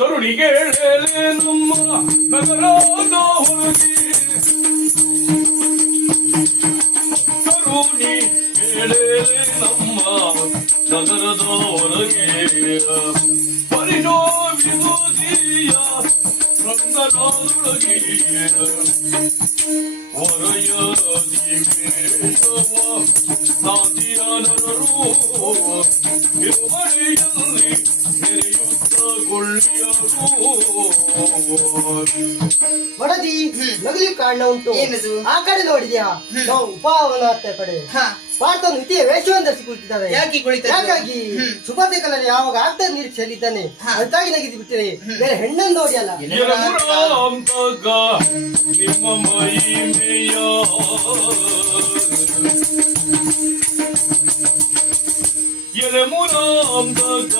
ತರುಣಿಗೆ ನಮ್ಮ ನಗರದ ಹೊರಗೆ ತರುಣಿ ಕೇಳೇ ನಮ್ಮ ನಗರದ ಹೊರಗೆ ಪರಿಣೋ ವಿರೋಧಿಯ ರಂಗನಾದೊಳಗೆ ಹೊರೆಯ ದಿವೇಶವ ನಾದಿಯ ನರರು ಇರುವಳಿಯಲ್ಲಿ ಒಡದಿ ನಗಲಿ ಕಾರಣ ಉಂಟು. ಏನದು? ಆ ಕಡೆ ನೋಡಿದ್ಯಾ? ನಾವು ಉಪವನಾಥ ಕಡೆ ಪಾರ್ಥನು ಇತಿಯ ವೇಷವನ್ನು ಧರಿಸಿ ಕುಳಿತಿದ್ದಾರೆ. ಯಾಕೆ ಕುಳಿತಾರೆ? ಯಾಕಾಗಿ ಸುಭದ್ರಕನಲ್ಲಿ ಯಾವಾಗ ಆಗ್ತಾ ನಿರೀಕ್ಷೆಯಲ್ಲಿದ್ದಾನೆ, ಅದಕ್ಕಾಗಿ ನಗಿದು ಬಿಟ್ಟರೆ ಬೇರೆ ಹೆಣ್ಣನ್ನು ನೋಡಿ ಅಲ್ಲ. ನಿಮ್ಮ ಮಹಿಮೆಯ ಎಲೆ ಮುರಾಂತಕ